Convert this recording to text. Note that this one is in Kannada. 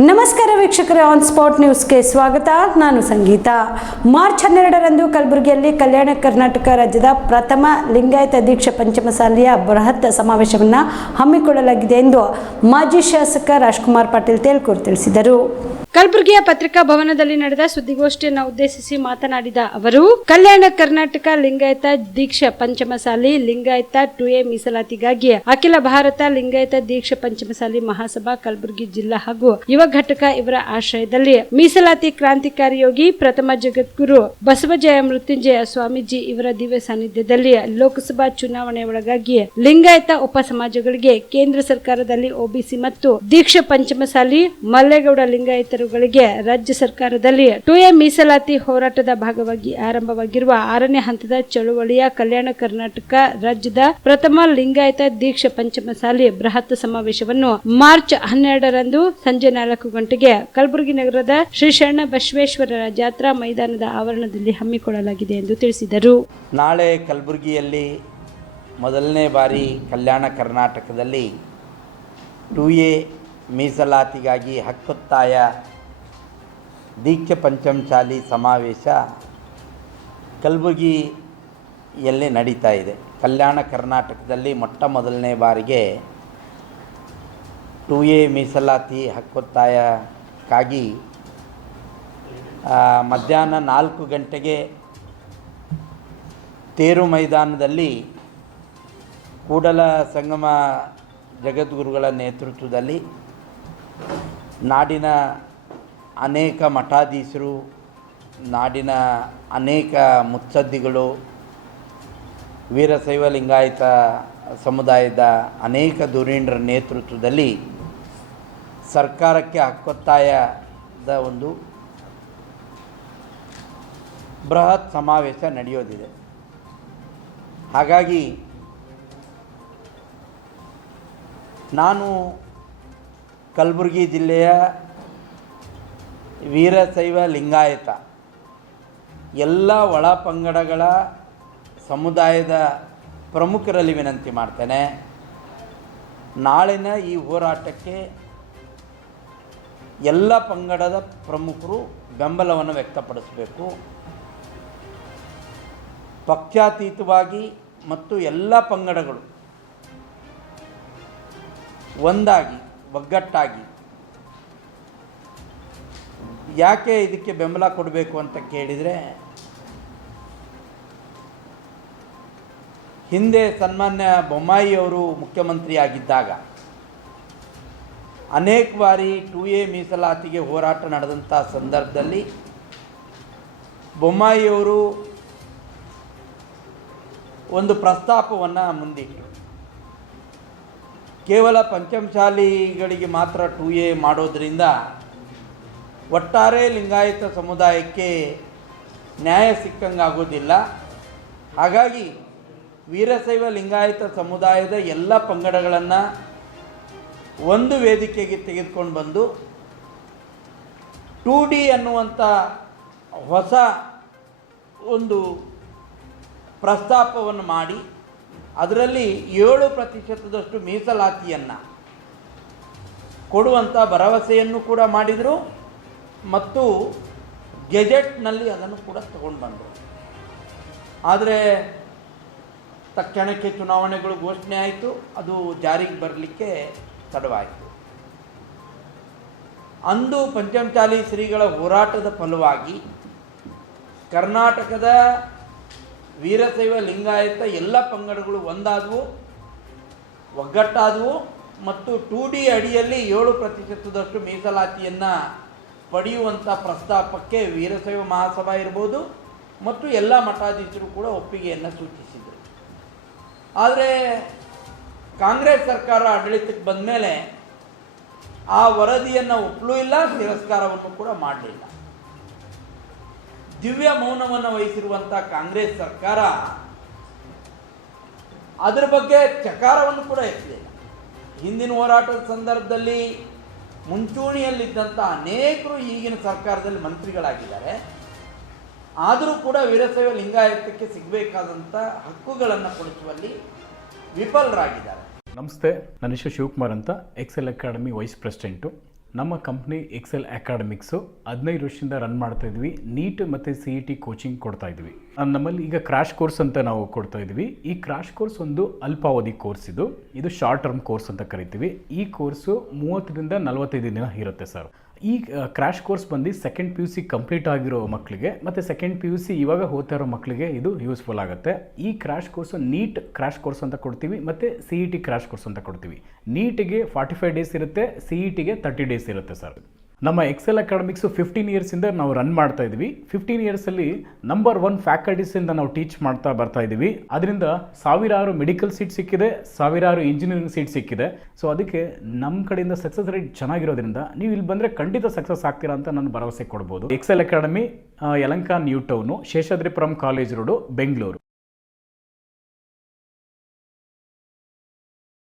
ನಮಸ್ಕಾರ ವೀಕ್ಷಕರೇ, ಆನ್ ಸ್ಪಾಟ್ ನ್ಯೂಸ್ಗೆ ಸ್ವಾಗತ. ನಾನು ಸಂಗೀತ. ಮಾರ್ಚ್ 12ರಂದು ಕಲಬುರಗಿಯಲ್ಲಿ ಕಲ್ಯಾಣ ಕರ್ನಾಟಕ ರಾಜ್ಯದ ಪ್ರಥಮ ಲಿಂಗಾಯತ ದೀಕ್ಷಾ ಪಂಚಮಸಾಲಿಯ ಬೃಹತ್ ಸಮಾವೇಶವನ್ನು ಹಮ್ಮಿಕೊಳ್ಳಲಾಗಿದೆ ಎಂದು ಮಾಜಿ ಶಾಸಕ ರಾಜ್ಕುಮಾರ್ ಪಾಟೀಲ್ ತೇಲ್ಕೂರ್ ತಿಳಿಸಿದರು. ಕಲಬುರಗಿಯ ಪತ್ರಿಕಾ ಭವನದಲ್ಲಿ ನಡೆದ ಸುದ್ದಿಗೋಷ್ಠಿಯನ್ನು ಉದ್ದೇಶಿಸಿ ಮಾತನಾಡಿದ ಅವರು, ಕಲ್ಯಾಣ ಕರ್ನಾಟಕ ಲಿಂಗಾಯತ ದೀಕ್ಷಾ ಪಂಚಮಸಾಲಿ ಲಿಂಗಾಯತ 2A ಮೀಸಲಾತಿಗಾಗಿ ಅಖಿಲ ಭಾರತ ಲಿಂಗಾಯತ ದೀಕ್ಷಾ ಪಂಚಮಸಾಲಿ ಮಹಾಸಭಾ ಕಲಬುರಗಿ ಜಿಲ್ಲಾ ಹಾಗೂ ಯುವ ಘಟಕ ಇವರ ಆಶ್ರಯದಲ್ಲಿ ಮೀಸಲಾತಿ ಕ್ರಾಂತಿಕಾರಿ ಯೋಗಿ ಪ್ರಥಮ ಜಗದ್ಗುರು ಬಸವಜಯ ಮೃತ್ಯುಂಜಯ ಸ್ವಾಮೀಜಿ ಇವರ ದಿವ್ಯ ಸಾನ್ನಿಧ್ಯದಲ್ಲಿ ಲೋಕಸಭಾ ಚುನಾವಣೆ ಒಳಗಾಗಿ ಲಿಂಗಾಯತ ಉಪ ಸಮಾಜಗಳಿಗೆ ಕೇಂದ್ರ ಸರ್ಕಾರದಲ್ಲಿ OBC ಮತ್ತು ದೀಕ್ಷಾ ಪಂಚಮಸಾಲಿ ಮಲ್ಲೇಗೌಡ ಲಿಂಗಾಯತರುಗಳಿಗೆ ರಾಜ್ಯ ಸರ್ಕಾರದಲ್ಲಿ 2A ಮೀಸಲಾತಿ ಹೋರಾಟದ ಭಾಗವಾಗಿ ಆರಂಭವಾಗಿರುವ 6ನೇ ಹಂತದ ಚಳುವಳಿಯ ಕಲ್ಯಾಣ ಕರ್ನಾಟಕ ರಾಜ್ಯದ ಪ್ರಥಮ ಲಿಂಗಾಯತ ದೀಕ್ಷಾ ಪಂಚಮಸಾಲಿ ಬೃಹತ್ ಸಮಾವೇಶವನ್ನು ಮಾರ್ಚ್ 12ರಂದು ಸಂಜೆ 4 ಗಂಟೆಗೆ ಕಲಬುರಗಿ ನಗರದ ಶ್ರೀ ಶರಣ ಬಸವೇಶ್ವರರ ಜಾತ್ರಾ ಮೈದಾನದ ಆವರಣದಲ್ಲಿ ಹಮ್ಮಿಕೊಳ್ಳಲಾಗಿದೆ ಎಂದು ತಿಳಿಸಿದರು. ನಾಳೆ ಕಲಬುರಗಿಯಲ್ಲಿ ಮೊದಲನೇ ಬಾರಿ ಕಲ್ಯಾಣ ಕರ್ನಾಟಕದಲ್ಲಿ 2A ಮೀಸಲಾತಿಗಾಗಿ ಹಕ್ಕೊತ್ತಾಯ ದೀಕ್ಷಾ ಪಂಚಮಸಾಲಿ ಸಮಾವೇಶ ಕಲಬುರಗಿಯಲ್ಲಿ ನಡೀತಾ ಇದೆ. ಕಲ್ಯಾಣ ಕರ್ನಾಟಕದಲ್ಲಿ ಮೊದಲನೇ ಬಾರಿಗೆ 2A ಮೀಸಲಾತಿ ಹಕ್ಕೊತ್ತಾಯಕ್ಕಾಗಿ ಮಧ್ಯಾಹ್ನ 4 ಗಂಟೆಗೆ ತೇರು ಮೈದಾನದಲ್ಲಿ ಕೂಡಲ ಸಂಗಮ ಜಗದ್ಗುರುಗಳ ನೇತೃತ್ವದಲ್ಲಿ ನಾಡಿನ ಅನೇಕ ಮಠಾಧೀಶರು, ನಾಡಿನ ಅನೇಕ ಮುತ್ಸದ್ದಿಗಳು, ವೀರಶೈವ ಲಿಂಗಾಯತ ಸಮುದಾಯದ ಅನೇಕ ಧುರೀಣರ ನೇತೃತ್ವದಲ್ಲಿ ಸರ್ಕಾರಕ್ಕೆ ಹಕ್ಕೊತ್ತಾಯದ ಒಂದು ಬೃಹತ್ ಸಮಾವೇಶ ನಡೆಯೋದಿದೆ. ಹಾಗಾಗಿ ನಾನು ಕಲಬುರಗಿ ಜಿಲ್ಲೆಯ ವೀರಶೈವ ಲಿಂಗಾಯತ ಎಲ್ಲ ಒಳ ಪಂಗಡಗಳ ಸಮುದಾಯದ ಪ್ರಮುಖರಲ್ಲಿ ವಿನಂತಿ ಮಾಡ್ತೇನೆ. ನಾಳಿನ ಈ ಹೋರಾಟಕ್ಕೆ ಎಲ್ಲ ಪಂಗಡದ ಪ್ರಮುಖರು ಬೆಂಬಲವನ್ನು ವ್ಯಕ್ತಪಡಿಸಬೇಕು. ಪಕ್ಷಾತೀತವಾಗಿ ಮತ್ತು ಎಲ್ಲ ಪಂಗಡಗಳು ಒಂದಾಗಿ ಒಗ್ಗಟ್ಟಾಗಿ ಯಾಕೆ ಇದಕ್ಕೆ ಬೆಂಬಲ ಕೊಡಬೇಕು ಅಂತ ಕೇಳಿದರೆ, ಹಿಂದೆ ಸನ್ಮಾನ್ಯ ಬೊಮ್ಮಾಯಿಯವರು ಮುಖ್ಯಮಂತ್ರಿಯಾಗಿದ್ದಾಗ ಅನೇಕ ಬಾರಿ 2A ಮೀಸಲಾತಿಗೆ ಹೋರಾಟ ನಡೆದಂಥ ಸಂದರ್ಭದಲ್ಲಿ ಬೊಮ್ಮಾಯಿಯವರು ಒಂದು ಪ್ರಸ್ತಾಪವನ್ನು ಮುಂದಿಟ್ಟರು. ಕೇವಲ ಪಂಚಮಸಾಲಿಗಳಿಗೆ ಮಾತ್ರ 2A ಮಾಡೋದರಿಂದ ಒಟ್ಟಾರೆ ಲಿಂಗಾಯತ ಸಮುದಾಯಕ್ಕೆ ನ್ಯಾಯ ಸಿಕ್ಕಂಗಾಗೋದಿಲ್ಲ. ಹಾಗಾಗಿ ವೀರಶೈವ ಲಿಂಗಾಯತ ಸಮುದಾಯದ ಎಲ್ಲ ಪಂಗಡಗಳನ್ನು ಒಂದು ವೇದಿಕೆಗೆ ತೆಗೆದುಕೊಂಡು ಬಂದು 2D ಅನ್ನುವಂಥ ಹೊಸ ಒಂದು ಪ್ರಸ್ತಾಪವನ್ನು ಮಾಡಿ ಅದರಲ್ಲಿ 7% ಮೀಸಲಾತಿಯನ್ನು ಕೊಡುವಂಥ ಭರವಸೆಯನ್ನು ಕೂಡ ಮಾಡಿದರು ಮತ್ತು ಗೆಜೆಟ್ನಲ್ಲಿ ಅದನ್ನು ಕೂಡ ತಗೊಂಡು ಬಂದರು. ಆದರೆ ತಕ್ಷಣಕ್ಕೆ ಚುನಾವಣೆಗಳು ಘೋಷಣೆ ಆಯಿತು, ಅದು ಜಾರಿಗೆ ಬರಲಿಕ್ಕೆ ತಡವಾಯಿತು. ಅಂದು ಪಂಚಮಸಾಲಿ ಶ್ರೀಗಳ ಹೋರಾಟದ ಫಲವಾಗಿ ಕರ್ನಾಟಕದ ವೀರಶೈವ ಲಿಂಗಾಯತ ಎಲ್ಲ ಪಂಗಡಗಳು ಒಂದಾದವು, ಒಗ್ಗಟ್ಟಾದವು ಮತ್ತು 2D ಅಡಿಯಲ್ಲಿ 7% ಮೀಸಲಾತಿಯನ್ನು ಪಡೆಯುವಂಥ ಪ್ರಸ್ತಾಪಕ್ಕೆ ವೀರಶೈವ ಮಹಾಸಭಾ ಇರ್ಬೋದು ಮತ್ತು ಎಲ್ಲ ಮಠಾಧೀಶರು ಕೂಡ ಒಪ್ಪಿಗೆಯನ್ನು ಸೂಚಿಸಿದರು. ಆದರೆ ಕಾಂಗ್ರೆಸ್ ಸರ್ಕಾರ ಆಡಳಿತಕ್ಕೆ ಬಂದ ಮೇಲೆ ಆ ವರದಿಯನ್ನು ಒಪ್ಪಲೂ ಇಲ್ಲ, ತಿರಸ್ಕಾರವನ್ನು ಕೂಡ ಮಾಡಲಿಲ್ಲ. ದಿವ್ಯ ಮೌನವನ್ನು ವಹಿಸಿರುವಂಥ ಕಾಂಗ್ರೆಸ್ ಸರ್ಕಾರ ಅದರ ಬಗ್ಗೆ ಚಕಾರವನ್ನು ಕೂಡ ಎತ್ತಲಿಲ್ಲ. ಹಿಂದಿನ ಹೋರಾಟದ ಸಂದರ್ಭದಲ್ಲಿ ಮುಂಚೂಣಿಯಲ್ಲಿದ್ದಂಥ ಅನೇಕರು ಈಗಿನ ಸರ್ಕಾರದಲ್ಲಿ ಮಂತ್ರಿಗಳಾಗಿದ್ದಾರೆ. ಆದರೂ ಕೂಡ ವೀರಶೈವ ಲಿಂಗಾಯತಕ್ಕೆ ಸಿಗಬೇಕಾದಂಥ ಹಕ್ಕುಗಳನ್ನು ಕೊಡಿಸುವಲ್ಲಿ ವಿಫಲರಾಗಿದ್ದಾರೆ. ನಮಸ್ತೆ, ನನ್ನ ಹೆಸರು ಶಿವಕುಮಾರ್ ಅಂತ ಎಕ್ಸೆಲ್ ಅಕಾಡೆಮಿ ವೈಸ್ ಪ್ರೆಸಿಡೆಂಟು. ನಮ್ಮ ಕಂಪ್ನಿ ಎಕ್ಸೆಲ್ ಅಕಾಡೆಮಿಕ್ಸು 15 ವರ್ಷದಿಂದ ರನ್ ಮಾಡ್ತಾ ಇದ್ವಿ. ನೀಟ್ ಮತ್ತು CET ಕೋಚಿಂಗ್ ಕೊಡ್ತಾ ಇದ್ವಿ. ನಮ್ಮಲ್ಲಿ ಈಗ ಕ್ರಾಶ್ ಕೋರ್ಸ್ ಅಂತ ನಾವು ಕೊಡ್ತಾ ಇದ್ವಿ. ಈ ಕ್ರಾಶ್ ಕೋರ್ಸ್ ಒಂದು ಅಲ್ಪಾವಧಿ ಕೋರ್ಸ್ ಇದು ಶಾರ್ಟ್ ಟರ್ಮ್ ಕೋರ್ಸ್ ಅಂತ ಕರಿತೀವಿ. ಈ ಕೋರ್ಸು 30ರಿಂದ 45 ದಿನ ಇರುತ್ತೆ ಸರ್. ಈ ಕ್ರಾಶ್ ಕೋರ್ಸ್ ಬಂದು ಸೆಕೆಂಡ್ PUC ಕಂಪ್ಲೀಟ್ ಆಗಿರೋ ಮಕ್ಕಳಿಗೆ ಮತ್ತು ಸೆಕೆಂಡ್ PUC ಇವಾಗ ಓದ್ತಾ ಇರೋ ಮಕ್ಕಳಿಗೆ ಇದು ಯೂಸ್ಫುಲ್ ಆಗುತ್ತೆ. ಈ crash course NEET crash course ಅಂತ ಕೊಡ್ತೀವಿ ಮತ್ತು CET ಕ್ರಾಶ್ ಕೋರ್ಸ್ ಅಂತ ಕೊಡ್ತೀವಿ. ನೀಟಿಗೆ 45 ಡೇಸ್ ಇರುತ್ತೆ, CETಗೆ 30 ಡೇಸ್ ಇರುತ್ತೆ ಸರ್. ನಮ್ಮ ಎಕ್ಸೆಲ್ ಅಕಾಡೆಮಿಕ್ಸು 15 ಇಯರ್ಸಿಂದ ನಾವು ರನ್ ಮಾಡ್ತಾ ಇದ್ವಿ. 15 ಇಯರ್ಸಲ್ಲಿ ನಂಬರ್ 1 ಫ್ಯಾಕಲ್ಟೀಸಿಂದ ನಾವು ಟೀಚ್ ಮಾಡ್ತಾ ಬರ್ತಾ ಇದ್ದೀವಿ. ಅದರಿಂದ ಸಾವಿರಾರು ಮೆಡಿಕಲ್ ಸೀಟ್ ಸಿಕ್ಕಿದೆ, ಸಾವಿರಾರು ಇಂಜಿನಿಯರಿಂಗ್ ಸೀಟ್ ಸಿಕ್ಕಿದೆ. ಸೊ ಅದಕ್ಕೆ ನಮ್ಮ ಕಡೆಯಿಂದ ಸಕ್ಸಸ್ ರೇಟ್ ಚೆನ್ನಾಗಿರೋದ್ರಿಂದ ನೀವು ಇಲ್ಲಿ ಬಂದರೆ ಖಂಡಿತ ಸಕ್ಸಸ್ ಆಗ್ತೀರಾ ಅಂತ ನಾನು ಭರವಸೆ ಕೊಡ್ಬೋದು. Excel academy Yelahanka new town, Seshadripuram college road, Bengaluru.